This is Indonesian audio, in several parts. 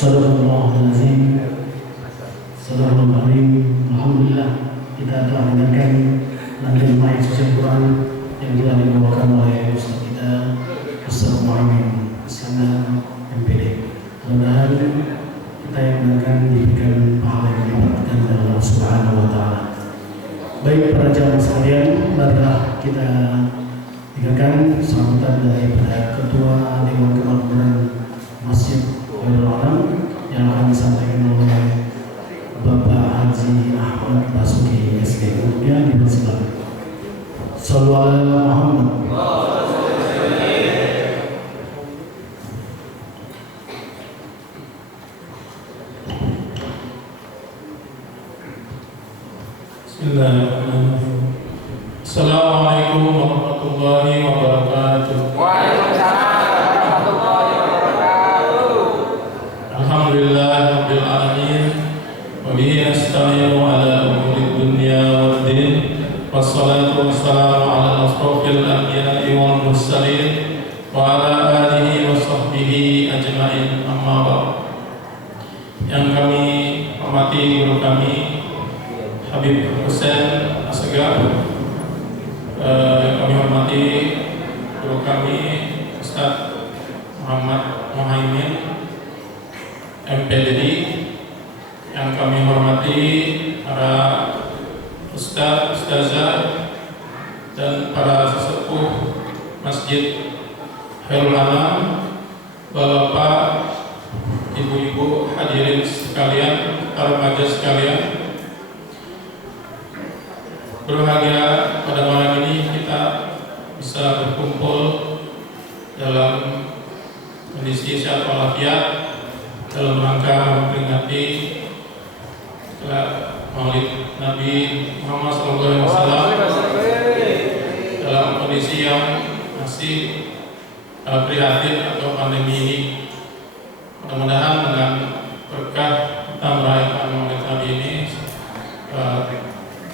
Sadaqallahul-Azim. Sadaqallahul-Azim. Alhamdulillah kita telah mendengarkan lantunan ayat suci Al-Quran yang telah dibawakan oleh Ustaz kita Ustaz Muhammad Hasan MPD. Mudah-mudahan kita yang mendengarkan diberikan pahala yang didapatkan dari Allah Subhanahu wa Ta'ala. Baik para jamaah sekalian, marilah kita dengarkan sambutan daripada Ketua Dewan Kemakmuran Masjid Khairul Alam yang akan disampaikan oleh Bapak Haji Ahmad Basuki SK. Kemudian dipersilakan. Sallallahu alaihi Muhammad. Bismillahirrahmanirrahim. Assalamualaikum warahmatullahi wabarakatuh. Waalaikumsalam warahmatullahi wabarakatuh. Alhamdulillahirabbil alamin. Wa bihi nasta'inu ala umuri dunya waddin. Wassalatu wassalamu ala asrofil anbiya'i wal mursalin wa ala alihi wa sahbihi ajma'in, amma ba'd. Yang kami hormati guru kami Habib Hussein Asegaf, yang kami hormati guru kami Ustaz Muhammad Muhaimin MPDD, yang kami hormati para ustaz, ustazah dan para sesepuh Masjid Khairul Anam, bapak, ibu-ibu, hadirin sekalian, para remaja sekalian. Berbahagia pada malam ini kita bisa berkumpul dalam kondisi sehat walafiat dalam rangka memperingati Maulid Nabi Muhammad SAW dalam kondisi yang masih prihatin atau pandemi ini. Mudah-mudahan dengan berkah kita merayakan Maulid Nabi ini,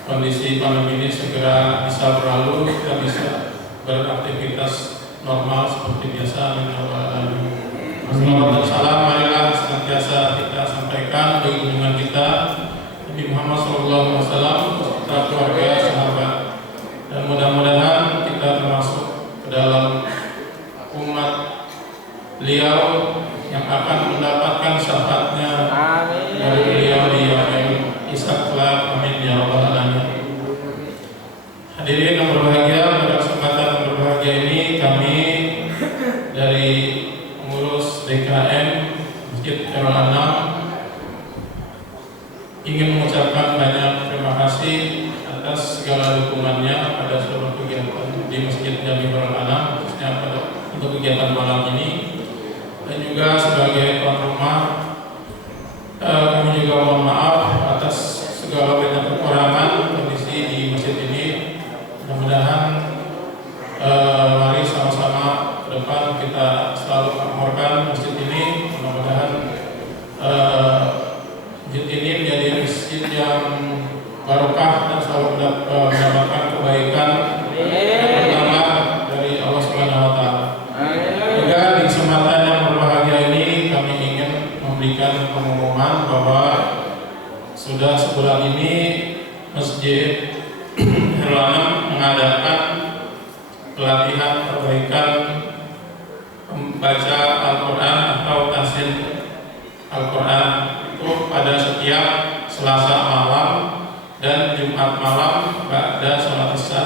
kondisi pandemi ini segera bisa berlalu, kita bisa beraktivitas normal seperti biasa. Amin ya rabbal alamin. Wassalatu dan salam marilah senantiasa kita sampaikan bagi junjungan kita Nabi Muhammad SAW, serta keluarga, sahabat, dan mudah-mudahan kita termasuk ke dalam umat beliau yang akan mendapatkan syafaatnya dari beliau di yaumil hisab kelak. Amin ya rabbal alamin. Hadirin yang berbahagia, pada kesempatan yang berbahagia ini kami dari pengurus DKM Masjid Khairul Anam ingin mengucapkan banyak terima kasih atas segala dukungannya pada seluruh kegiatan di Masjid Jami Khairul Anam, khususnya untuk kegiatan malam ini. Dan juga sebagai tuan rumah, kami juga mohon maaf atas segala banyak kekurangan kondisi di masjid ini. Mudah-mudahan mari sama-sama ke depan kita selalu makmurkan masjid ini. Mudah-mudahan masjid ini menjadi masjid yang barokah dan selalu mendapatkan kebaikan pertama dari Allah Subhanahu wa taala. Juga di kesempatan yang berbahagia ini kami ingin memberikan pengumuman bahwa sudah sebulan ini Masjid Khairul Anam mengadakan pelatihan perbaikan membaca Al-Quran atau tahsin Al-Quran itu pada setiap Selasa malam dan Jumat malam ba'da sholat isya.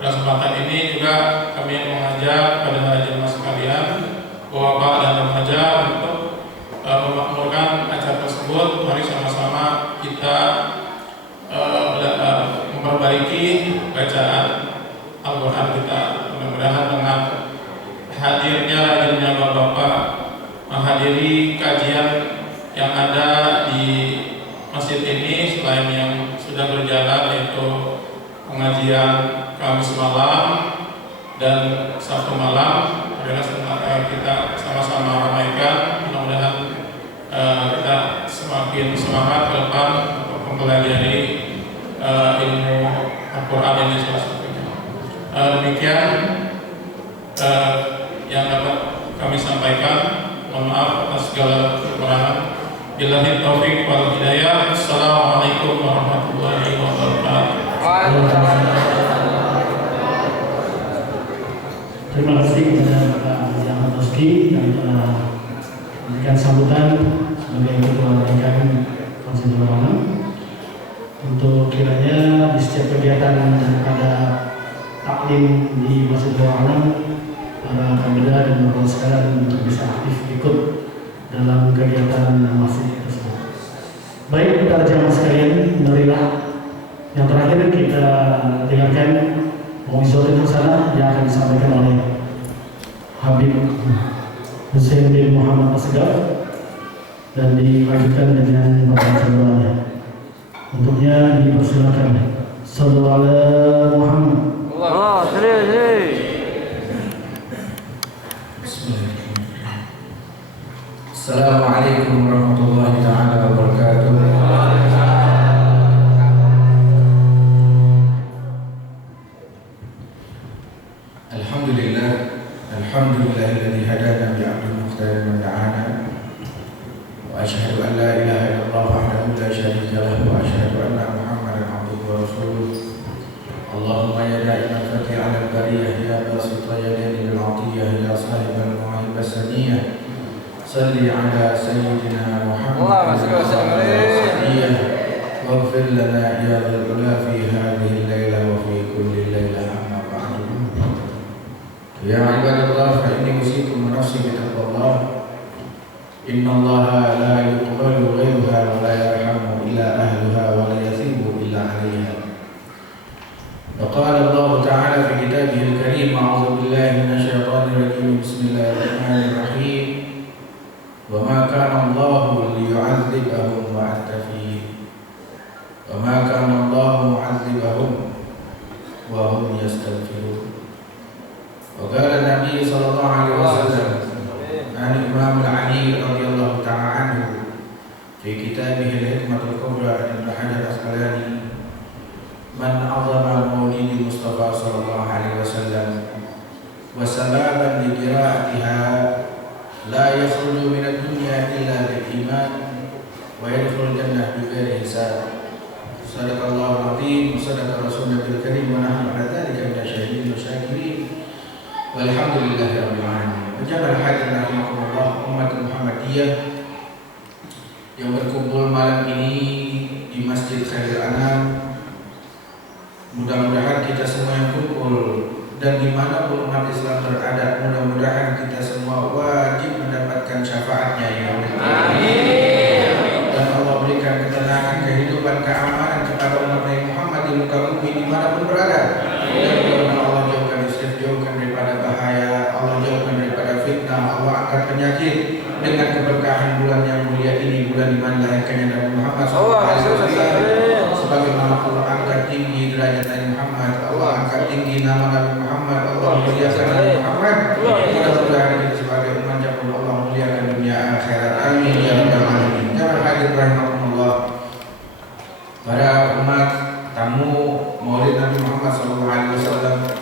Pada kesempatan ini juga kami mengajak pada jemaah sekalian, bapak dan remaja, untuk memakmurkan acara tersebut. Mari sama-sama kita memperbaiki bacaan Al-Quran kita. Mudah-mudahan dengan hadirnya bapak menghadiri kajian yang ada di masjid ini, selain yang sudah berjalan yaitu pengajian Kamis malam dan Sabtu malam, adalah kita sama-sama ramaikan. Mudah-mudahan kita semakin semangat ke depan untuk mempelajari ilmu Al-Quran ini salah satunya. Demikian yang dapat kami sampaikan. Mohon maaf atas segala kekurangan. Billahi taufiq wal hidayah. Assalamualaikum warahmatullahi wabarakatuh. Terima kasih kepada Bapak Ahmad Roski yang telah memberikan sambutan sebagai ketua DKM Masjid Khairul Anam. Untuk kiranya di setiap kegiatan ada taklim di Masjid Khairul Anam, para pemuda dan bapak sekalian untuk bisa aktif ikut dalam kegiatan masjid tersebut. Baik para jamaah sekalian, marilah yang terakhir kita dengarkan mau'izah hasanah yang akan disampaikan oleh Habib Hussein bin Muhammad Asegaf dan dilanjutkan dengan baca doanya. Untuknya dipersilakan Sallu ala Muhammad. Allah, seri. Assalamualaikum warahmatullahi taala wabarakatuh. Alhamdulillahilladzi hadana bi 'abdil mukhtar man da'ana wa asyhadu an la ilaha illallah wahdahu la syarika lahu wa asyhadu anna Muhammadan 'abduhu wa rasuluh. Allahumma ya da'iman fatih 'ala al-bariyah ya basita yadayni bil 'atiyah ya sahibal mawahib as-saniyah salli 'ala sayyidina Muhammad waghfir lana ya dhal ula fi hadhihi al-laila wa fi kulli laila amma ba'du. Ya ibadallah, fa inni usikum wa nafsi bi taqwallah. Innallaha la yuqbalu ghayruha wa la yarhamu illa ahluha wa la yathibu illa 'alayha. Wa qala Allah ta'ala fi kitabihil karim, a'udzu billahi minasyaitonir rajim. Bismillahirrahmanirrahim. Wa ma kana Allahu liyu'adzibahum wa anta fihim. Wa ma kana Allahu mu'adzibahum wa hum yastaghfirun. وقال النبي صلى الله عليه وسلم عن الإمام العلي رضي الله تعالى عنه في كتابه الحكمة الكبرى عن ابن حجر العسقلاني: من عظم مولد المصطفى صلى الله عليه وسلم وسبابا لقراءتها لا يخرج من الدنيا إلا بالإيمان ويدخل الجنة بغير حساب. صدق الله العظيم وصدق رسوله الكريم ونحن على ذلك من الشاهدين والشاكرين. Walhamdulillahirabbil alamin. Jamaah hadirin rahimakumullah, umat Muhammadiyah yang berkumpul malam ini di Masjid Khairul Anam. Mudah-mudahan kita semua yang kumpul dan dimanapun umat Islam berada, mudah-mudahan kita semua wajib mendapatkan syafaatnya ya Allah. Amin. Dan Allah berikan ketenangan, kehidupan, keamanan kepada umat Muhammad di muka bumi dimanapun berada. Dan Allah jauhkan daripada bahaya, Allah jauhkan daripada fitnah, Allah angkat penyakit dengan keberkahan bulan yang mulia ini, bulan di mana lahirkannya Nabi Muhammad SAW. Sebagaimana Allah angkat tinggi derajat Nabi Muhammad, Allah angkat tinggi nama Nabi Muhammad, Allah muliakan Nabi Muhammad. Mudah-mudahan kita sebagai umatnya pun Allah muliakan dunia akhirat. Amin ya rabbal alamin. Jamaah hadirin rahimakumullah, para umat tamu Maulid Nabi Muhammad SAW,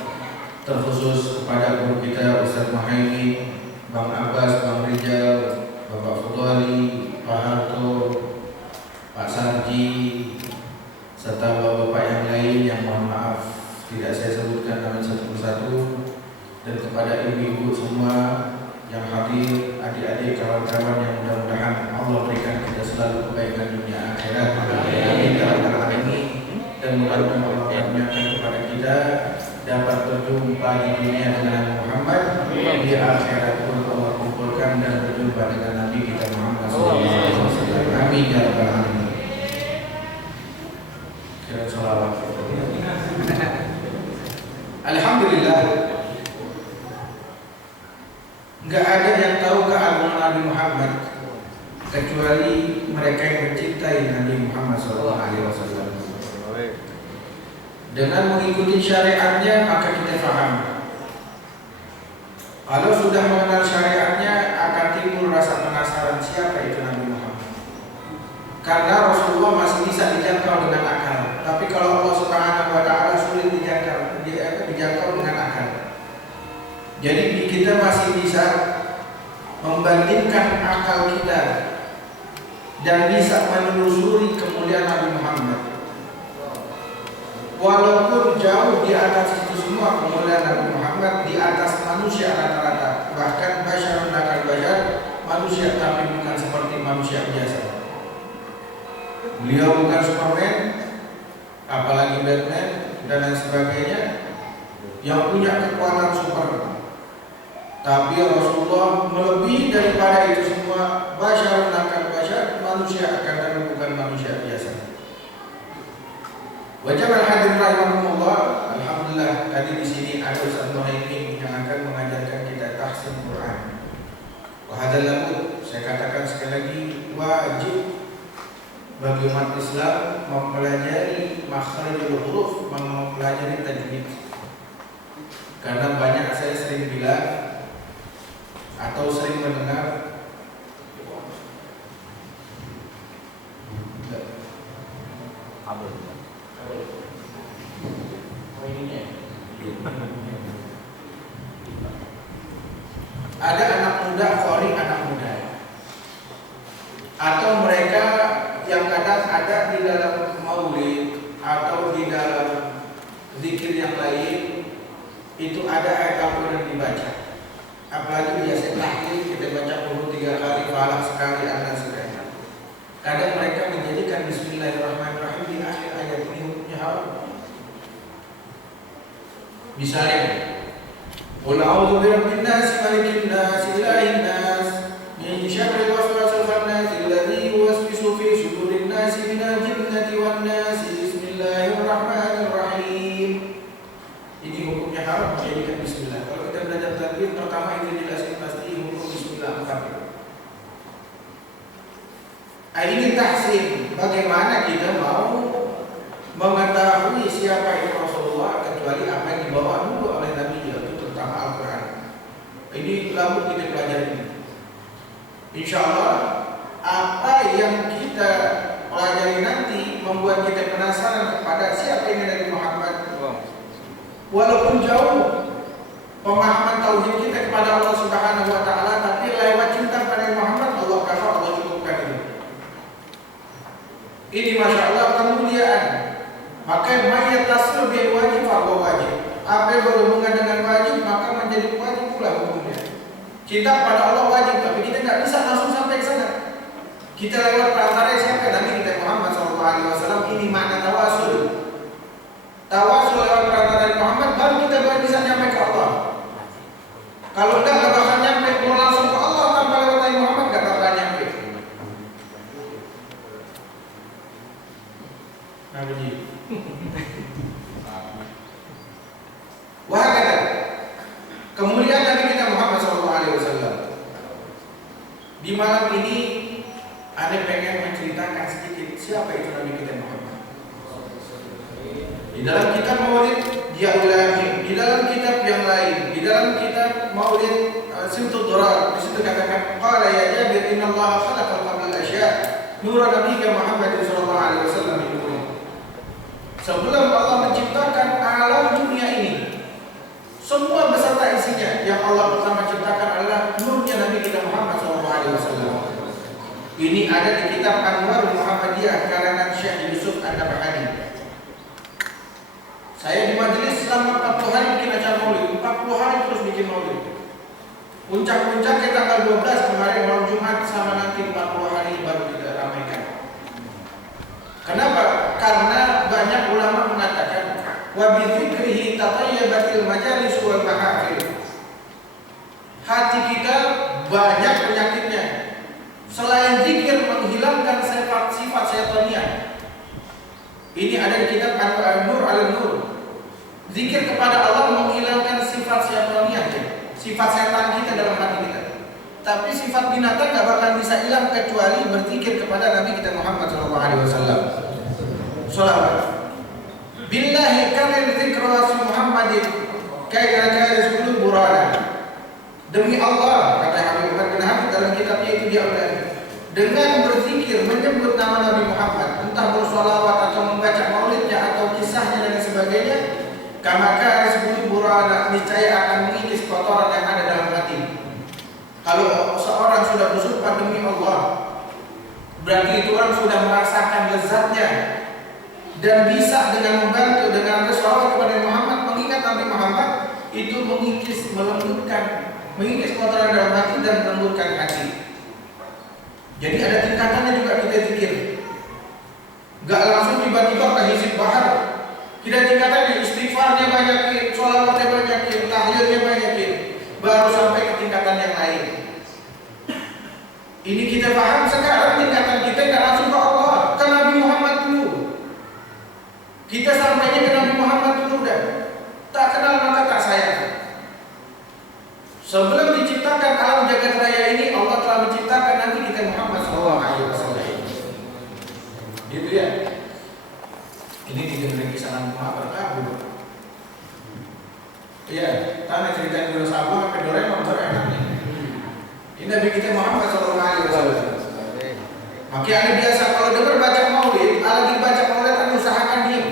terkhusus kepada guru kita Ustaz Muhammad, Bang Abbas, Bang Rijal, Bapak Fudhali, Pak Harto, Pak Sarji, serta bapak-bapak yang lain yang mohon maaf tidak saya sebutkan nama satu persatu, dan kepada ibu-ibu semua yang hadir, adik-adik, kawan-kawan yang mudah-mudahan Allah berikan kita selalu kebaikan dunia akhirat. Amin ya rabbal alamin. Dan mudah-mudahan Allah kurniakan kepada kita dapat berjumpa di dunia dengan Nabi Muhammad, di akhirat pun Allah kumpulkan dan berjumpa dengan Nabi kita Muhammad SAW. Amin ya rabbal alamin. Kira salawat. Alhamdulillah, nggak ada yang tahu keagungan Nabi Muhammad kecuali mereka yang mencintai Nabi Muhammad SAW. Dengan mengikuti syariatnya maka kita faham. Kalau sudah mengenal syariatnya akan timbul rasa penasaran siapa itu Nabi Muhammad. Karena Rasulullah masih bisa dijangkau dengan akal, tapi kalau Allah Subhanahu wa taala sulit dijangkau dengan akal. Jadi kita masih bisa membandingkan akal kita dan bisa menelusuri kemuliaan Nabi Muhammad. Walaupun jauh di atas itu semua kemuliaan Nabi Muhammad, di atas manusia rata-rata, bahkan basyarun lakal basyar, manusia tapi bukan seperti manusia biasa. Beliau bukan Superman, apalagi Batman dan lain sebagainya yang punya kekuatan super. Tapi Rasulullah melebihi daripada itu semua, basyarun lakal basyar, manusia akan tapi bukan manusia biasa. Wajib al-hadirin rahimahumullah. Alhamdulillah, tadi di sini ada Ustaz Muhammad yang akan mengajarkan kita tahsin Quran. Wa hadzal labud, saya katakan sekali lagi, wajib bagi umat Islam mempelajari makharijul huruf, mempelajari tajwid. Karena banyak saya sering bilang atau sering mendengar ada anak muda, qori anak muda, atau mereka yang kadang ada di dalam maulid atau di dalam zikir yang lain itu ada ayat Al-Quran dibaca. Apalagi biasa tahqiq kita baca 23 kali, falak sekali, anas sekali. Kadang mereka menjadikan Bismillahirrahmanirrahim di akhir ayat ini hukumnya haram. Misalnya, qul a'udzu birabbin nas, malikin nas, ilahin nas, min syarril waswasil khannas, alladzi yuwaswisu fi sudurin nas, minal jinnati wan nas. Bismillahirrahmanirrahim. Ini hukumnya haram menjadikan bismillah. Kalau kita belajar tajwid pertama itu jelasin pasti hukum bismillah empat. Ini tahsin. Bagaimana kita mau mengetahui siapa itu Rasulullah kecuali apa yang dibawa dulu oleh Nabi, yaitu tentang Al-Quran. Ini lalu kita pelajari. Insya Allah apa yang kita pelajari nanti membuat kita penasaran kepada siapa ini Nabi Muhammad. Walaupun jauh pemahaman tauhid kita kepada Allah Subhanahu wa taala, tapi lewat cinta kepada Muhammad, Allah kafir, Allah cukupkan ini. Ini masya Allah kemuliaan. Maka mayat tasir bil wajib fa wajib. Apa yang berhubungan dengan wajib maka menjadi wajib pula hukumnya. Cinta kepada Allah wajib, tapi kita tidak bisa langsung sampai ke sana. Kita lewat perantara siapa? Nabi kita Muhammad SAW. Ini makna tawasul. Tawasul lewat perantara Muhammad, baru kita bisa nyampe ke Allah. Kalau enggak bakal nyampe, mau langsung ke Allah tanpa lewat Nabi Muhammad enggak bakal nyampe. Nah begini. Wah kata, kemudian Nabi kita Muhammad SAW. Di malam ini, Anda pengen menceritakan sedikit siapa itu Nabi kita Muhammad. Di dalam kitab Maulid dia ulangi, di dalam kitab yang lain, di dalam kitab Maulid Simtud Durar, di situ katakan qala ya Jabir inna Allah khalaqa qabla al-asya' nur Nabi Muhammad sallallahu alaihi wasallam. Sebelum Allah menciptakan alam dunia ini, semua beserta isinya, yang Allah pertama ciptakan adalah nurnya Nabi kita Muhammad sallallahu alaihi wasallam. Ini ada di kitab Anwar Muhammadiyah karangan Syekh Yusuf An-Nabhani. Saya di majelis selama 40 hari bikin acara maulid, 40 hari terus bikin maulid. Puncak-puncaknya tanggal 12 kemarin malam Jumat, sama nanti 40 hari baru kita ramaikan. Kenapa? Karena banyak ulama mengatakan wa bi dzikrihi tatayyabatil majalis wal mahafil. Hati kita banyak penyakitnya. Selain zikir menghilangkan sifat syaitaniyah. Ini ada di kitab An-Nur al-Nur. Zikir kepada Allah menghilangkan sifat syaitaniyah, sifat setan kita dalam hati kita. Tapi sifat binatang gak bakal bisa hilang kecuali berzikir kepada Nabi kita Muhammad SAW. Salawat. Billahi kalir zikra Muhammadin kaina karis qulub burana. Demi Allah, kata Habib Umar bin Hafid dalam kitabnya itu dia ulangi. Dengan berzikir menyebut nama Nabi Muhammad, entah bersolawat atau membaca maulidnya atau kisahnya dan sebagainya, kamaka disebut burana, niscaya akan mengikis kotoran yang ada dalam hati. Kalau seorang sudah bersumpah demi Allah, berarti itu orang sudah merasakan lezatnya dan bisa dengan membantu dengan bersolawat kepada Muhammad, mengingat Nabi Muhammad itu mengikis, melembutkan, mengikis kotoran dalam hati dan melembutkan hati. Jadi ada tingkatannya juga kita zikir. Gak langsung tiba-tiba ke hizib bahar. Kita tingkatannya istighfarnya banyakin, sholawatnya banyakin, tahlilnya banyakin, baru sampai ke tingkatan yang lain. Ini kita paham sekarang tingkatan kita gak langsung ke Allah, ke Nabi Muhammad dulu. Kita sampainya ke Nabi Muhammad dulu dan tak kenal maka tak sayang. Sebelum diciptakan alam jagat raya ini, Allah telah menciptakan Nabi kita Muhammad SAW. Nabi kita Muhammad SAW. Maka Anda biasa kalau dengar baca maulid, lagi baca maulid Anda usahakan diam.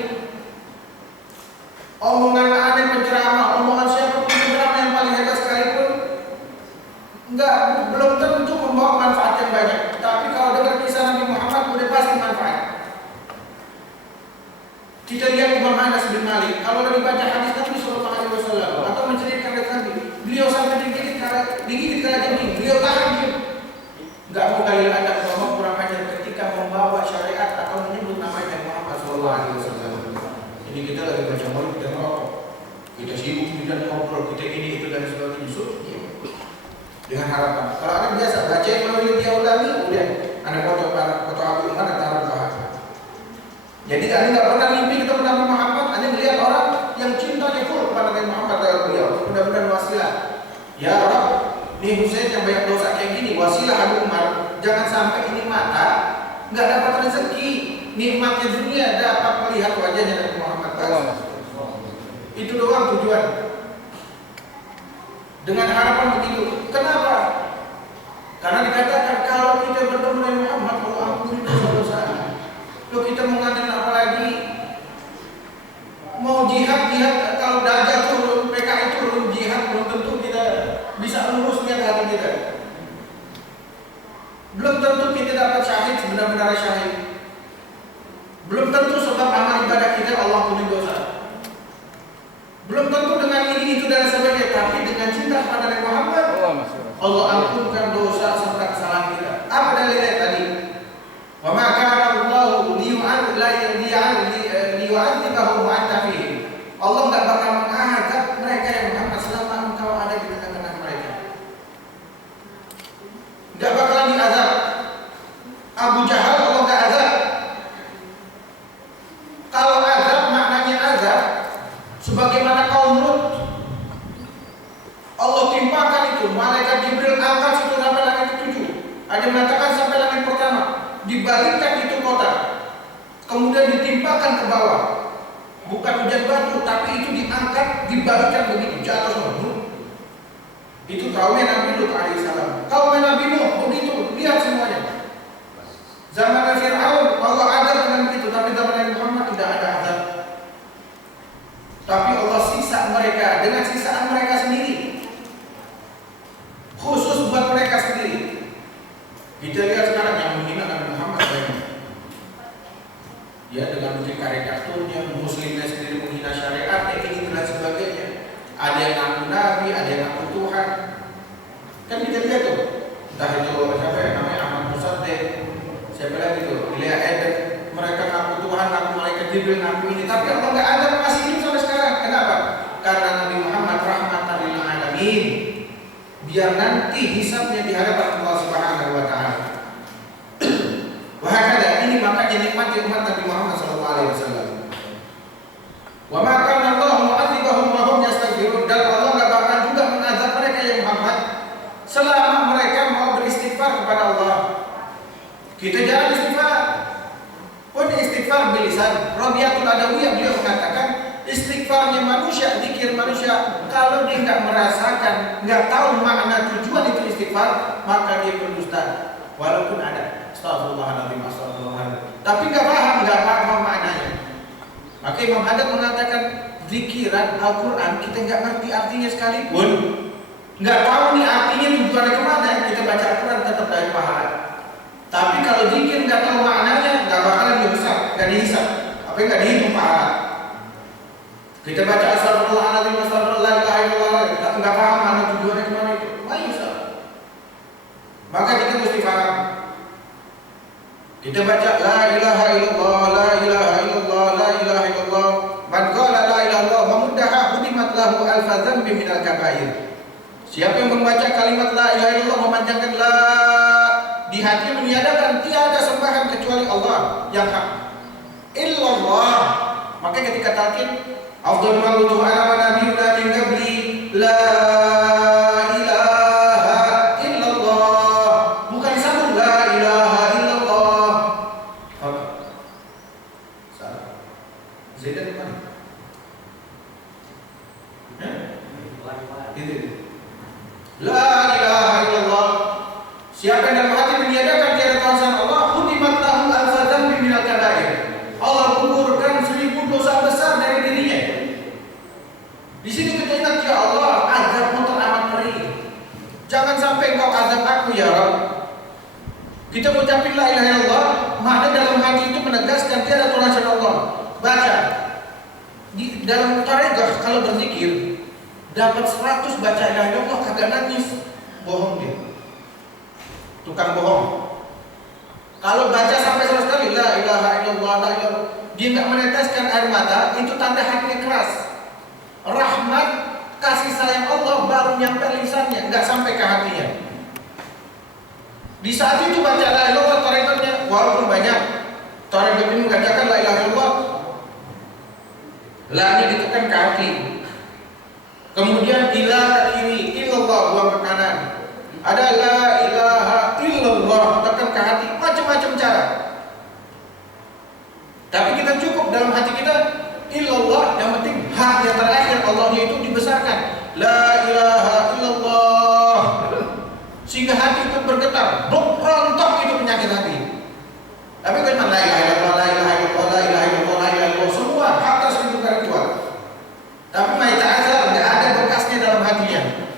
Omongan Anda penceramah, omongan siapa pun penceramah yang paling hebat sekalipun, belum tentu membawa manfaat yang banyak. Tapi kalau dengar kisah Nabi Muhammad, udah pasti manfaat. Kita lihat Imam Anas bin Malik, kalau lagi baca hadis Nabi SAW atau menceritakan hadis Nabi, beliau sampai digigit kala jengking, beliau tahan diam. Enggak mau kali ada ngomong kurang ajar ketika membawa syariat atau menyebut namanya Muhammad SAW. Ini kita lagi baca maulid, kita merokok, kita sibuk, kita ngobrol, kita ini itu dan sebagainya. Dengan harapan, kalau ada biasa baca maulid dia ulangi, udah ada foto Abu Umar dan taruh paha. Jadi Anda nggak pernah mimpi ketemu Nabi Muhammad, Anda melihat orang yang cintanya full kepada Nabi Muhammad dan beliau, mudah-mudahan wasilah. Ya Rabb, nih Husain yang banyak dosa kayak gini, wasilah Abu Umar, jangan sampai ini mata nggak dapat rezeki, nikmatnya dunia dapat melihat wajahnya Nabi Muhammad. Itu doang tujuan. Dengan harapan begitu. Kenapa? Karena dikatakan kalau kita bertemu dengan Muhammad, Allah ampuni dosa-dosa. Kalau kita mengatakan apa lagi? Mau jihad, kalau Dajjal turun, PKI turun jihad, belum tentu kita bisa lurus niat hati kita. Belum tentu kita dapat syahid sebenar-benar syahid. Belum tentu sebab amal ibadah kita Allah ampuni dosa. Belum tentu dengan ini itu dan sebagainya, tapi dengan cinta kepada Nabi Muhammad, Allah ampunkan dosa serta kesalahan kita. Apa dalilnya tadi? Wa ma kana Allah liyu'adzibahum wa anta fihim. Allah enggak bakal mengazab mereka yang Muhammad selama engkau ada di tengah-tengah mereka. Enggak bakalan diazab. Abu Jahal Allah enggak azab. Kalau azab maknanya azab sebagaimana kaum Lut, Allah timpakan itu, malaikat Jibril angkat situ sampai langit ke-7. Ada yang mengatakan sampai langit pertama, dibalikkan itu kota, kemudian ditimpakan ke bawah. Bukan hujan batu, tapi itu diangkat, dibalikkan begitu, jatuh semua. Itu kaumnya Nabi Lut alaihissalam. Kaumnya Nabi Nuh begitu, lihat semuanya. Zaman Fir'aun Allah azab dengan begitu, tapi zaman Nabi Muhammad tidak ada azab. Tapi Allah siksa mereka dengan siksaan mereka sendiri, khusus buat mereka sendiri. Kita lihat sekarang yang menghina Nabi Muhammad banyak. Ya, dengan bentuk karikaturnya, muslimnya sendiri menghina syariat, ini dan sebagainya. Ada yang ngaku Nabi, ada yang ngaku Tuhan. Kan kita lihat tuh, entah itu siapa yang namanya Ahmad Musaddiq, siapa lagi tuh, Ilya Eden, mereka ngaku Tuhan, ngaku malaikat Jibril, ngaku ini, tapi Allah nggak ada masih hidup sampai sekarang. Kenapa? Karena Nabi Muhammad rahmatan lil alamin. Biar nanti hisabnya di hadapan Allah Subhanahu wa taala. Wahakala, ini makanya nikmat umat Nabi Muhammad SAW. Wa ma kana Allah mu'adzibahum wa hum yastaghfirun. Dan Allah enggak bakal juga mengazab mereka yang Muhammad selama mereka mau beristighfar kepada Allah. Kita jangan istighfar. Pun istighfar bilisan. Rabi'atul Adawiyah beliau mengatakan istighfarnya manusia, zikir manusia, kalau dia enggak merasakan, enggak tahu makna tujuan itu istighfar, maka dia berdusta. Walaupun ada astagfirullahaladzim, astagfirullahaladzim, tapi nggak paham maknanya. Maka Imam Haddad mengatakan zikiran Al-Quran kita nggak ngerti artinya sekalipun, nggak tahu nih artinya tujuannya kemana, kita baca Al-Quran tetap dari pahala. Tapi kalau zikir nggak tahu maknanya, nggak bakalan dihisab, nggak dihisab, apa nggak dihitung pahala. Kita baca astagfirullahaladzim, astagfirullahaladzim, tapi nggak paham makna tujuannya kemana itu, nggak hisab. Maka kita mesti paham. Kita baca la ilaha illallah, la ilaha illallah, la ilaha illallah. Man qala la ilaha illallah wa muddaha hudimat lahu alfa dzanbi minal kabair. Siapa yang membaca kalimat la ilaha illallah, memanjangkan la di hati, meniadakan tiada sembahan kecuali Allah yang hak. Illallah. Maka ketika talqin afdhalul ma'budu ala wa nabiyyuna min qabli la La ilaha illallah Kita mengucapkan la ilaha illallah, makna dalam hati itu menegaskan tiada Tuhan selain Allah. Baca di dalam tarekat kalau berzikir dapat 100 baca la ilaha illallah kagak nangis, bohong dia. Tukang bohong. Kalau baca sampai 100 kali la ilaha illallah, la ilaha, dia nggak meneteskan air mata, itu tanda hatinya keras. Rahmat, kasih sayang Allah baru nyampe lisannya, nggak sampai ke hatinya. Di saat itu baca la ilaha illallah tarekatnya walaupun banyak. Tarekat ini mengatakan la ilaha illallah, la-nya ditekan ke hati. Kemudian ila ke kiri, illallah buang ke kanan. Ada la ilaha illallah tekan ke hati, macam-macam cara. Tapi kita cukup dalam hati kita illallah, yang penting hak yang terakhir Allahnya itu dibesarkan. La ilaha illallah. Sehingga hati itu bergetar, rontok itu penyakit hati. Tapi kan la ilaha illallah, la ilaha illallah, la ilaha illallah, la ilaha illallah, semua hak itu dari Tuhan. Tapi mai ta'azar enggak ada bekasnya dalam hatinya.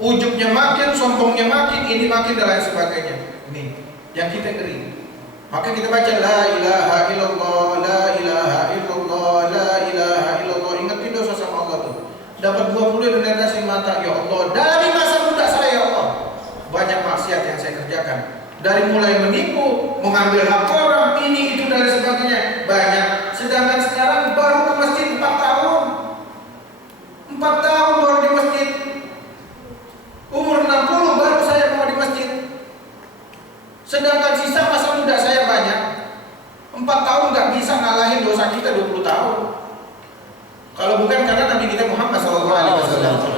Ujubnya makin, sombongnya makin, ini makin dan lain sebagainya. Ini yang kita ngeri. Maka kita baca la ilaha illallah, la ilaha illallah, la ilaha illallah. Ingatin dosa sama Allah tuh. Dapat 20 donasi mata, ya Allah. Dari masa muda saya ya Allah, banyak maksiat yang saya kerjakan. Dari mulai menipu, mengambil hak orang, ini itu dan lain sebagainya, banyak. Sedangkan sekarang baru ke masjid 4 tahun. 4 tahun baru di masjid. Umur 60 baru saya mau di masjid. Sedangkan sisa masa muda saya banyak. 4 tahun nggak bisa ngalahin dosa kita 20 tahun. Kalau bukan karena Nabi kita Muhammad SAW.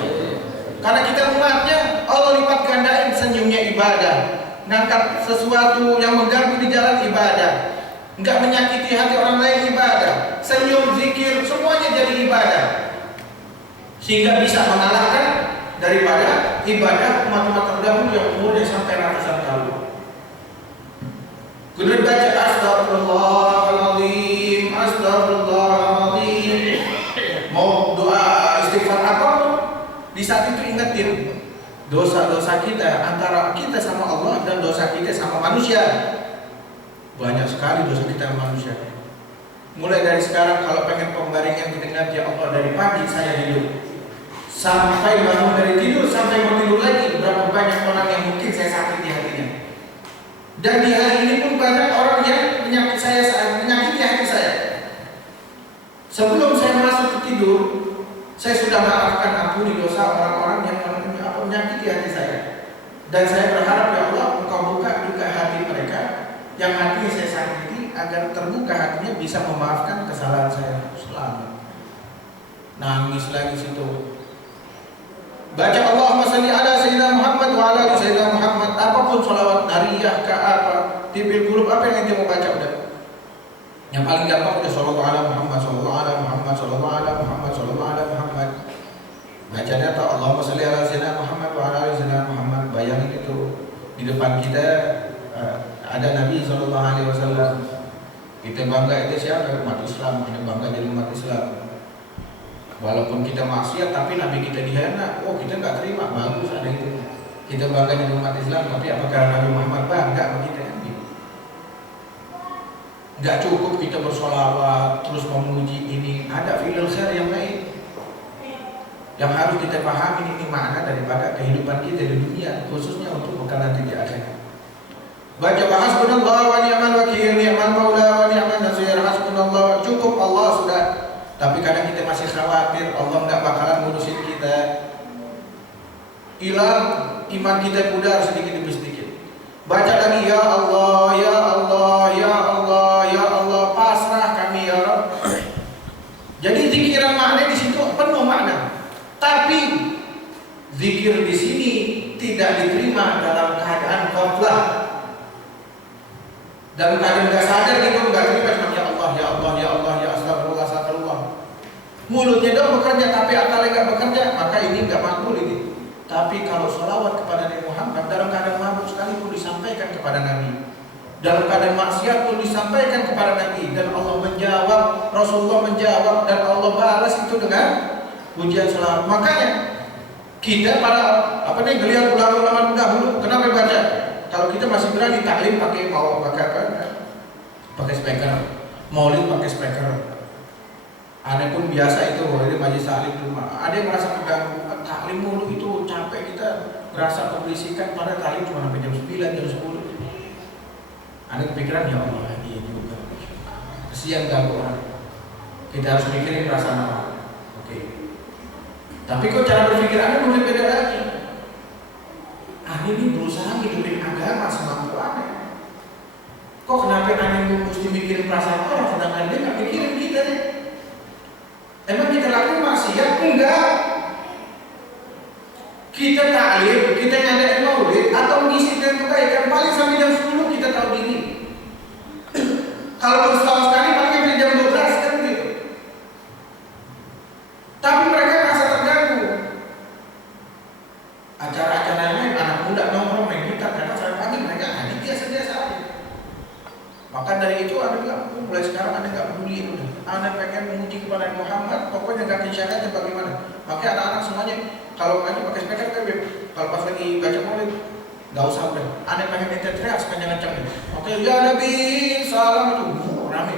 Karena kita umatnya, Allah lipat gandain senyumnya ibadah. Ngangkat sesuatu yang mengganggu di jalan ibadah. Nggak menyakiti hati orang lain ibadah. Senyum, zikir, semuanya jadi ibadah. Sehingga bisa mengalahkan daripada ibadah umat-umat terdahulu yang umurnya sampai ratusan tahun. Kemudian baca astagfirullahaladzim, astagfirullahaladzim. Mau doa istighfar apapun, di saat itu ingetin dosa-dosa kita antara kita sama Allah dan dosa kita sama manusia. Banyak sekali dosa kita sama manusia. Mulai dari sekarang kalau pengen pembaringan kita ingat ya Allah, dari pagi saya hidup sampai bangun dari tidur sampai mau tidur lagi, berapa banyak orang yang mungkin saya sakiti hatinya. Dan di hari ini pun banyak orang yang menyakiti hati saya. Sebelum saya masuk ke tidur, saya sudah maafkan, ampuni dosa orang-orang yang menyakiti hati saya. Dan saya berharap ya Allah, Engkau buka hati mereka yang hatinya saya sakiti, agar terbuka hatinya bisa memaafkan kesalahan saya. Selamat. Nangis lagi situ. Baca Allahumma salli ala Sayyidina Muhammad wa ala Sayyidina Muhammad. Apapun sholawat nariyah ke apa, tibil gulub, apa yang dia mau baca udah. Yang paling gampang udah sallallahu ala Muhammad, sallallahu ala Muhammad, sallallahu ala Muhammad, sallallahu ala Muhammad. Bacanya atau Allahumma salli ala Sayyidina Muhammad wa ala Sayyidina Muhammad. Bayangin itu di depan kita ada Nabi sallallahu alaihi wasallam. Kita bangga itu siapa? Umat Islam. Kita bangga jadi umat Islam. Walaupun kita maksiat, tapi Nabi kita dihina, oh kita nggak terima, bagus ada itu. Kita bangga dengan umat Islam, tapi apakah Nabi Muhammad bangga sama kita? Nggak cukup kita bersolawat, terus memuji ini, ada fi'il khair yang lain. Yang harus kita pahami ini makna daripada kehidupan kita di dunia, khususnya untuk bekal nanti di akhirat. Baca hasbunallah wa ni'mal wakil, ni'mal maula wa ni'mal nasir, hasbunallah, cukup Allah sudah. Tapi kadang kita masih khawatir Allah nggak bakalan ngurusin kita. Hilang iman kita, pudar sedikit demi sedikit. Baca lagi ya Allah, ya Allah, ya Allah, ya Allah, pasrah kami ya Rabb. Jadi zikiran makna di situ penuh makna. Tapi zikir di sini tidak diterima dalam keadaan ghaflah. Dalam keadaan nggak sadar gitu, nggak terima cuma ya Allah, ya Allah, ya Allah, ya astagfirullah, astagfirullah. Mulutnya dong bekerja, tapi akalnya nggak bekerja, maka ini nggak makbul ini. Tapi kalau sholawat kepada Nabi Muhammad dalam keadaan mabuk sekalipun disampaikan kepada Nabi, dalam keadaan maksiat pun disampaikan kepada Nabi, dan Allah menjawab, Rasulullah menjawab, dan Allah balas itu dengan pujian sholawat. Makanya kita para geliat ulama-ulama dahulu kenapa baca? Kalau Kalau kita masih berani taklim pakai apa? Pakai speaker. Maulid pakai speaker. Aneh pun biasa itu, ini majelis taklim cuma. Ada yang merasa terganggu. Taklim mulu itu capek kita, merasa keberisikan pada taklim cuma sampai jam 9, jam 10. Aneh kepikiran ya Allah, iya juga. Kesian ganggu orang. Kita harus mikirin perasaan orang. Oke. Tapi kok cara berpikir Aneh mulai beda lagi. Aneh ini berusaha ngidupin agama semampu Aneh. Kok kenapa Aneh mesti mikirin perasaan orang sedangkan dia nggak mikirin kita nih? Emang kita lakukan maksiat? Enggak. Kita taklim, kita ngadain maulid atau mengisi dengan kebaikan paling sampai jam 10 kita tahu diri. Kalau baru setahun sekali paling sampai jam 12 kan gitu. Tapi mereka merasa terganggu. Acara-acaranya anak muda nongkrong main gitar karena sampai pagi mereka biasa-biasa aja. Maka dari itu ada bilang, mulai sekarang Anda nggak peduli itu. Anda pengen memuji kepada Muhammad, pokoknya nggak disyaratnya bagaimana. Makanya anak-anak semuanya kalau ngaji pakai speaker kan, kalau pas lagi baca maulid nggak usah udah. Anda pengen teriak sekencang-kencangnya. Oke, ya Nabi salam itu rame.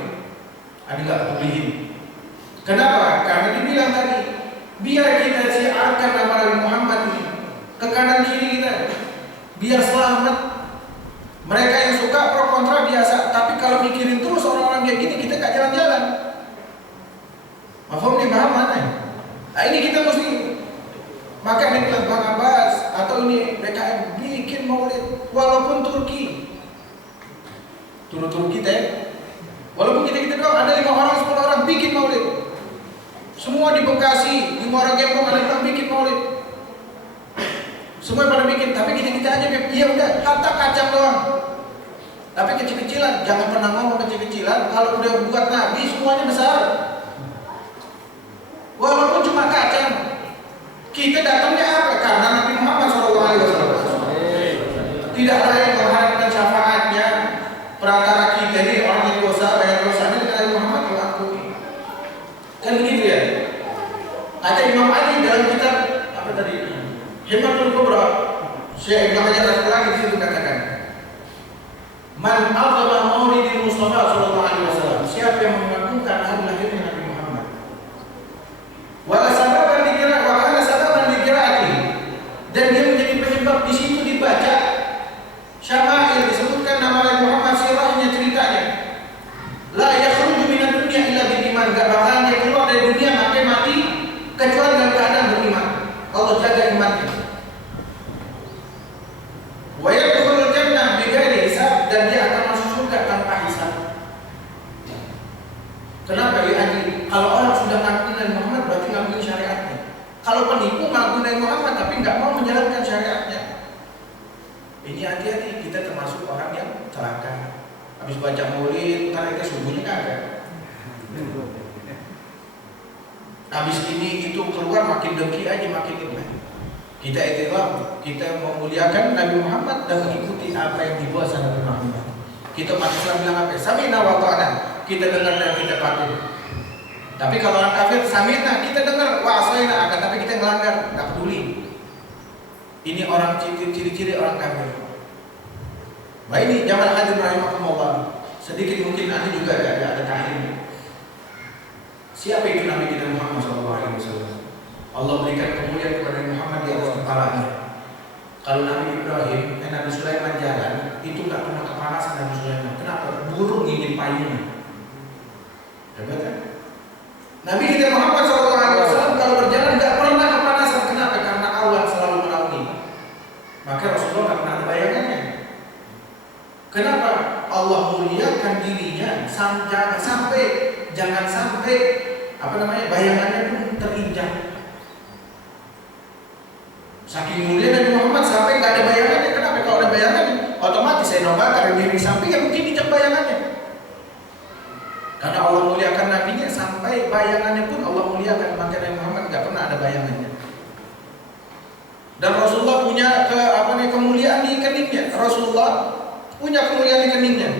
Anda nggak peduli. Kenapa? Karena dibilang tadi, biar kita siarkan nama Nabi Muhammad ini ke kanan kiri kita, biar selamat. Mereka yang suka pro kontra biasa, tapi kalau mikirin terus orang-orang kayak gini kita gak jalan-jalan. Mafhum nih, paham mana? Nah ini kita mesti, maka ini bilang Bang Abbas atau ini BKM bikin maulid walaupun Turki. Turki teh. Walaupun kita doang ada 5 orang 10 orang bikin maulid. Semua di Bekasi, di Muara Gembong ada orang bikin maulid. Semua pada bikin, tapi kita aja ya udah hatta kacang doang. Tapi kecil-kecilan, jangan pernah ngomong kecil-kecilan. Kalau udah buat Nabi semuanya besar. Walaupun cuma kacang, kita datangnya apa? Karena Nabi Muhammad SAW. Tidak lain mengharapkan syafaatnya. Perantara kita ini orang yang dosa, bayar dosanya dengan Nabi Muhammad diampuni. Kan begitu ya? Kata Imam Ali dalam kitab apa tadi? Himatul Kubra, Syekh Ibnu Hajar Al-Asqalani di situ katakan, Man azama maulidil Mustafa sallallahu alaihi wasallam. Siapa yang mengagungkan hari lahirnya Nabi Muhammad? Wa sababan dikira wa kana sababan dikiraati. Dan dia menjadi penyebab di situ dibaca syama'il, disebutkan nama Nabi Muhammad, sirahnya, ceritanya. La yakhruju minad dunya illa bil iman. Enggak bakalan dia keluar dari dunia sampai mati kecuali dalam keadaan beriman. Allah jaga imannya. Wa yadkhulul jannah bighairi hisab, dan dia akan masuk surga tanpa hisab. Kenapa ya? Kalau orang sudah ngaku Nabi Muhammad berarti ngaku syariatnya. Kalau penipu ngaku Nabi Muhammad tapi nggak mau menjalankan syariatnya. Ini hati-hati, kita termasuk orang yang celaka. Habis baca maulid, ntar kita subuhnya kagak. Habis ini itu keluar makin dengki aja, makin ini. Kita ikhlas, kita memuliakan Nabi Muhammad dan mengikuti apa yang dibuat sama Nabi Muhammad. Kita umat Islam bilang apa? Sami'na wa ta'na. Kita dengar dan kita patuh. Tapi kalau orang kafir sami'na, kita dengar wa asaina, akan tapi kita melanggar, enggak peduli. Ini orang ciri-ciri orang kafir. Baik, ini jamaah hadirin rahimakumullah. Sedikit mungkin Anda juga ada tahrim. Siapa itu Nabi kita Muhammad SAW? Allah berikan kemuliaan kepada Muhammad di atas kepalanya. Kalau Nabi Ibrahim dan Nabi Sulaiman jalan, itu nggak pernah kepanasan Nabi Sulaiman. Kenapa? Burung ingin payungnya. Hebat kan? Nabi kita Muhammad SAW kalau berjalan nggak pernah kepanasan. Kenapa? Karena Allah selalu menaungi. Maka Rasulullah nggak pernah ada bayangannya. Kenapa? Allah muliakan dirinya jangan sampai bayangannya pun terinjak. Saking mulia Nabi Muhammad sampai nggak ada bayangannya. Kenapa? Kalau ada bayangannya, otomatis saya bakar diri samping ya mungkin dicek bayangannya. Karena Allah muliakan nabinya sampai bayangannya pun Allah muliakan. Maka Nabi Muhammad nggak pernah ada bayangannya. Dan Rasulullah punya kemuliaan di keningnya. Rasulullah punya kemuliaan di keningnya.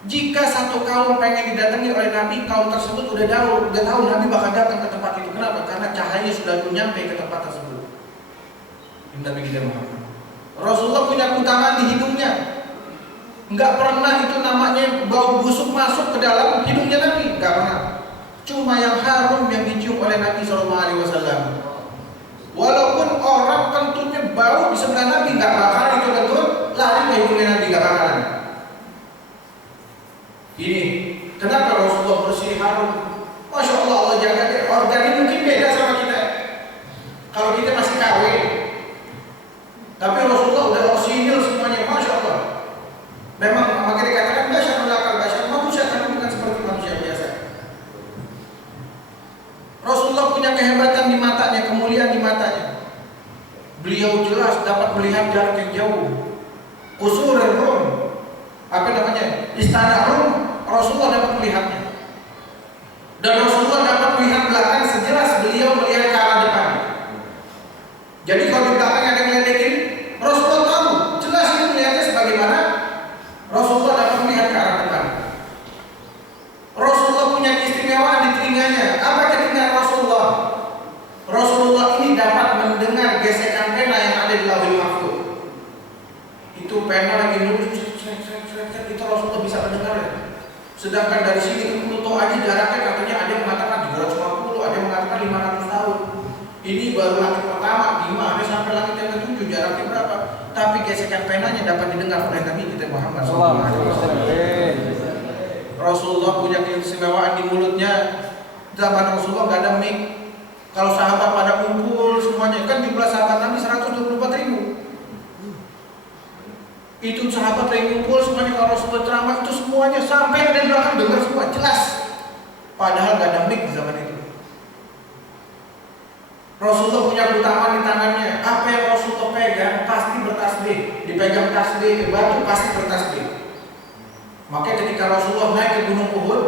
Jika satu kaum pengen didatangi oleh Nabi, kaum tersebut udah tahu Nabi bakal datang ke tempat itu. Kenapa? Karena cahayanya sudah nyampe ke tempat tersebut. Nabi kita Muhammad. Rasulullah punya punya keutamaan di hidungnya. Enggak pernah itu namanya bau busuk masuk ke dalam hidungnya Nabi, enggak pernah. Cuma yang harum yang dicium oleh Nabi SAW. Walaupun orang kentutnya bau di sebelah Nabi, enggak bakalan itu kentut lari ke hidungnya Nabi, enggak bakalan. Ini kenapa Rasulullah bersih harum? Masya Allah, Allah jaga dia. Organnya mungkin beda sama kita. Kalau kita masih KW, tapi Rasulullah udah orsinil semuanya, Masya Allah. Memang makanya dikatakan basyar melakal basyar, manusia tapi bukan seperti manusia biasa. Rasulullah punya kehebatan di matanya, kemuliaan di matanya. Beliau jelas dapat melihat jarak yang jauh. Qusur Rum, apa namanya? Istana Rum, Rasulullah dapat melihatnya. Dan Rasulullah dapat melihat belakang sejelas beliau melihat ke arah depan. Jadi kalau di belakang ada yang ngeledekin, Rasulullah tahu jelas itu melihatnya sebagaimana Rasulullah dapat melihat ke arah depan. Rasulullah punya keistimewaan di telinganya. Apa ketinggalan Rasulullah? Rasulullah ini dapat mendengar gesekan pena yang ada di Lauhul Mahfuz. Itu pena lagi nulis, itu Rasulullah bisa mendengar ya. Sedangkan dari sini ke Pluto aja jaraknya katanya ada yang mengatakan 350, ada yang mengatakan 500 tahun. Ini baru langit pertama, 5 ada sampai langit yang ke-7, jaraknya berapa? Tapi gesekan penanya dapat didengar oleh Nabi kita Muhammad SAW. Rasulullah punya keistimewaan di mulutnya. Zaman Rasulullah gak ada mic. Kalau sahabat pada kumpul semuanya, kan jumlah sahabat Nabi 124.000. Itu sahabat yang kumpul semuanya kalau Rasulullah ceramah itu semuanya sampai ada di belakang dengar semua jelas. Padahal gak ada mic di zaman itu. Rasulullah punya keutamaan di tangannya. Apa yang Rasulullah pegang pasti bertasbih. Dipegang tasbih, batu pasti bertasbih. Makanya ketika Rasulullah naik ke Gunung Uhud,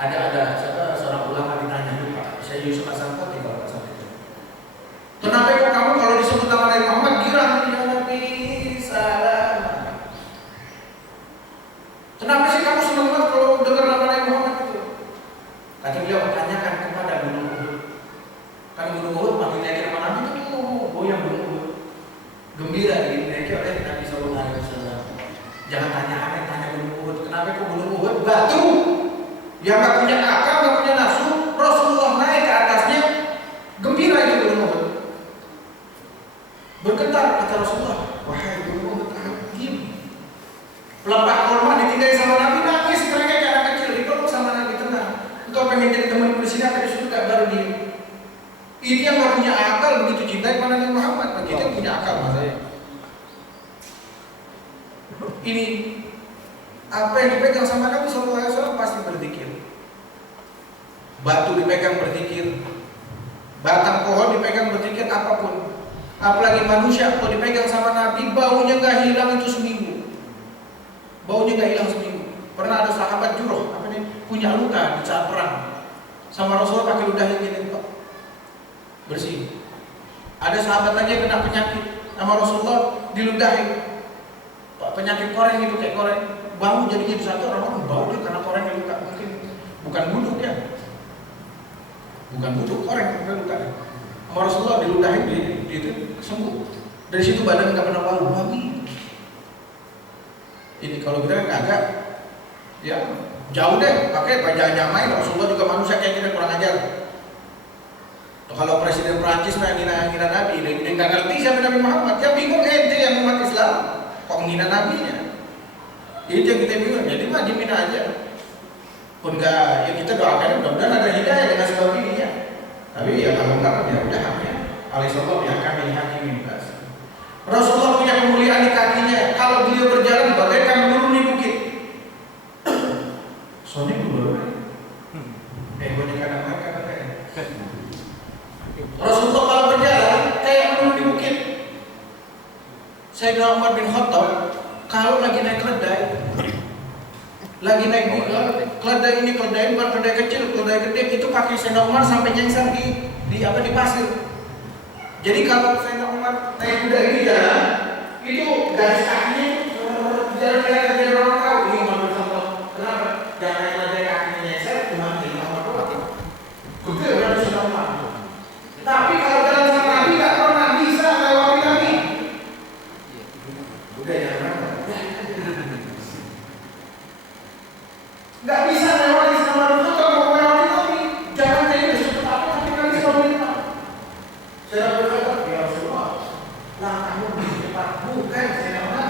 ada seorang ulama ditanya, Pak, saya Yusuf As-Sampati kalau saat itu. Kenapa kok kamu kalau disebut nama Nabi Muhammad girang ya Nabi salam? Kenapa sih kamu senang banget kalau dengar nama Nabi Muhammad itu? Kata beliau, tanyakan kepada Gunung Uhud. Kan Gunung Uhud pagi naik nama Nabi itu goyang Gunung Uhud. Gembira dinaiki oleh Nabi SAW. Jangan tanya aneh, tanya Gunung Uhud. Kenapa kok Gunung Uhud batu? Yang gak punya akal, gak punya nafsu, Rasulullah naik ke atasnya, gembira itu Gunung Uhud. Bergetar kata Rasulullah, wahai Gunung Uhud, hakim. Pelampak korma ditinggalin sama Nabi, nangis mereka kayak anak kecil, dipeluk sama Nabi, tenang. Engkau pengen jadi teman di sini apa di surga baru di. Ini yang gak punya akal begitu cintai kepada Nabi Muhammad, kita yang punya akal masanya. Ini apa yang dipegang sama Nabi SAW pasti berzikir. Batu dipegang berzikir, batang pohon dipegang berzikir, apapun. Apalagi manusia kalau dipegang sama Nabi, baunya gak hilang itu seminggu. Baunya gak hilang seminggu. Pernah ada sahabat Juroh, punya luka di saat perang. Sama Rasulullah pakai ludah ini Pak, bersih. Ada sahabat lagi yang kena penyakit, sama Rasulullah diludahin. Penyakit koreng itu kayak koreng, bau jadinya di satu orang bau dia karena koreng yang luka. Mungkin bukan buduk ya, bukan buduk, koreng yang luka. Sama Rasulullah diludahin, itu sembuh. Dari situ badan nggak pernah bau lagi. Ini kalau kita agak ya jauh deh, pakai jangan nyamain. Rasulullah juga manusia kayak kita, kurang ajar. Kalau Presiden Prancis ngira Nabi, dia nggak ngerti siapa Nabi Muhammad, ya bingung ente yang umat Islam. Kok menghina nabinya? Itu yang kita bingung. Jadi mah dimin aja. Pun enggak, ya kita doakan mudah-mudahan ada hidayah dengan sebab ini ya. Tapi ya kalau enggak ya udah ya. Alaihissalam ya kami hakimin bas. Rasulullah punya kemuliaan di kakinya. Kalau beliau berjalan bagaikan menuruni bukit. Soalnya dulu. Banyak kadang mereka katanya. Rasulullah kalau berjalan kayak menuruni bukit. Sayyidina Umar bin Khattab kalau lagi naik keledai, lagi naik keledai ini, keledai bukan keledai kecil, keledai gede, itu kaki Sayyidina Umar sampai nyengsar di pasir. Jadi kalau Sayyidina Umar naik kuda ini jalan, itu garis kakinya jalan kayak orang tahu ini Umar bin Khattab. Kenapa? Jangan naik keledai kakinya nyengsar, cuma Sayyidina Umar doang. Gede berarti Sayyidina Umar. Tapi kalau jalan sama Nabi nggak pernah bisa melewati Nabi. kan Sayyidina.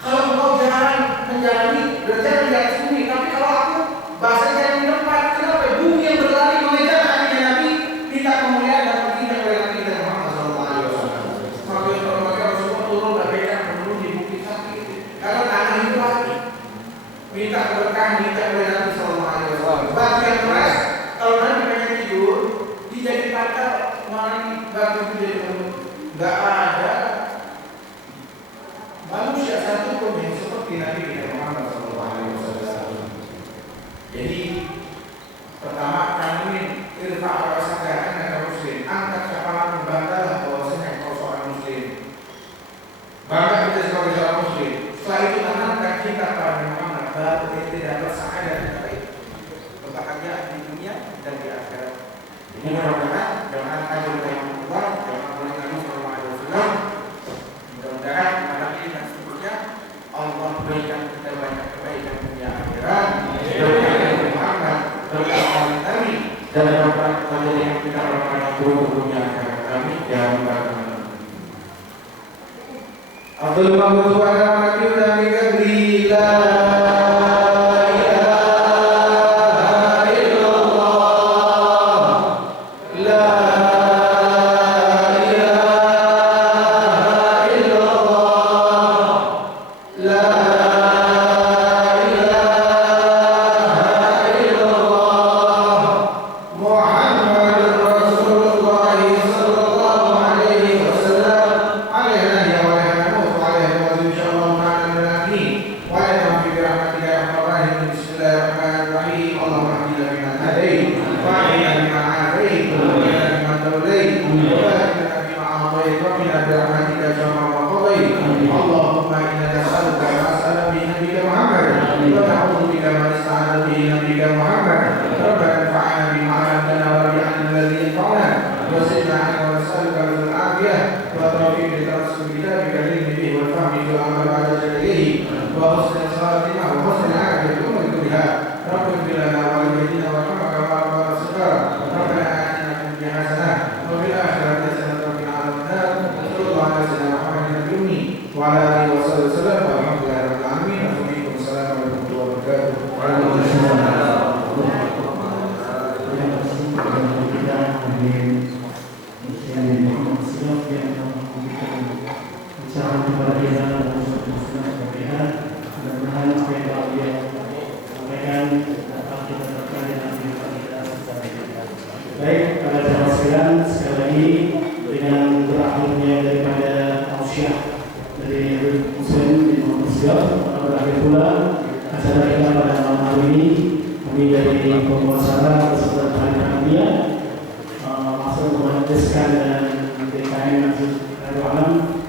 Kalau mau jalan menjalani, berjalan di atas bumi. Tapi kalau aku bahasa jalan di tempat, kenapa? Bumi yang berlari mengejar hatinya Nabi, minta kemuliaan dan tidak oleh Nabi kita Muhammad SAW. Maka Rasulullah turun bagaikan menurun di bukit sapi. Karena tanah itu lagi. Minta keberkahan, minta oleh Nabi SAW. Batu yang keras, kalau Nabi pengen tidur, dijadi patah, mari batu itu jadi penuh. Gak ada manusia satu pun yang seperti Nabi kita Muhammad SAW. Jadi pertama kami irfa rasaka anak muslim, angkat kepala membanggalah bahwasanya kau seorang muslim. Bangga kita sebagai seorang muslim. Setelah itu tanamkan kita pada Muhammad, baru kita dapat sa'adah dan baik, kebahagiaan di dunia dan di akhirat. Ini mudah-mudahan jangan tajam yang Allah, jangan boleh Nabi SAW. Mudah-mudahan malam ini dan seterusnya Allah berikan kita banyak kebaikan dunia akhirat. Berkat Muhammad, berkat Nabi, dan berkat menjadikan kita orang-orang guru dunia akhirat kami. Ya Rabbal Alamin. Abdul Mahmud wa Nabi Nabi Gabriela. Baik, para jamaah sekalian, sekali lagi dengan berakhirnya daripada tausiah dari Muslim di Malaysia, berakhir pula acara kita pada malam hari ini. Kami dari penguasa beserta panitia maksud menghabiskan dan DKM Masjid Darul Alam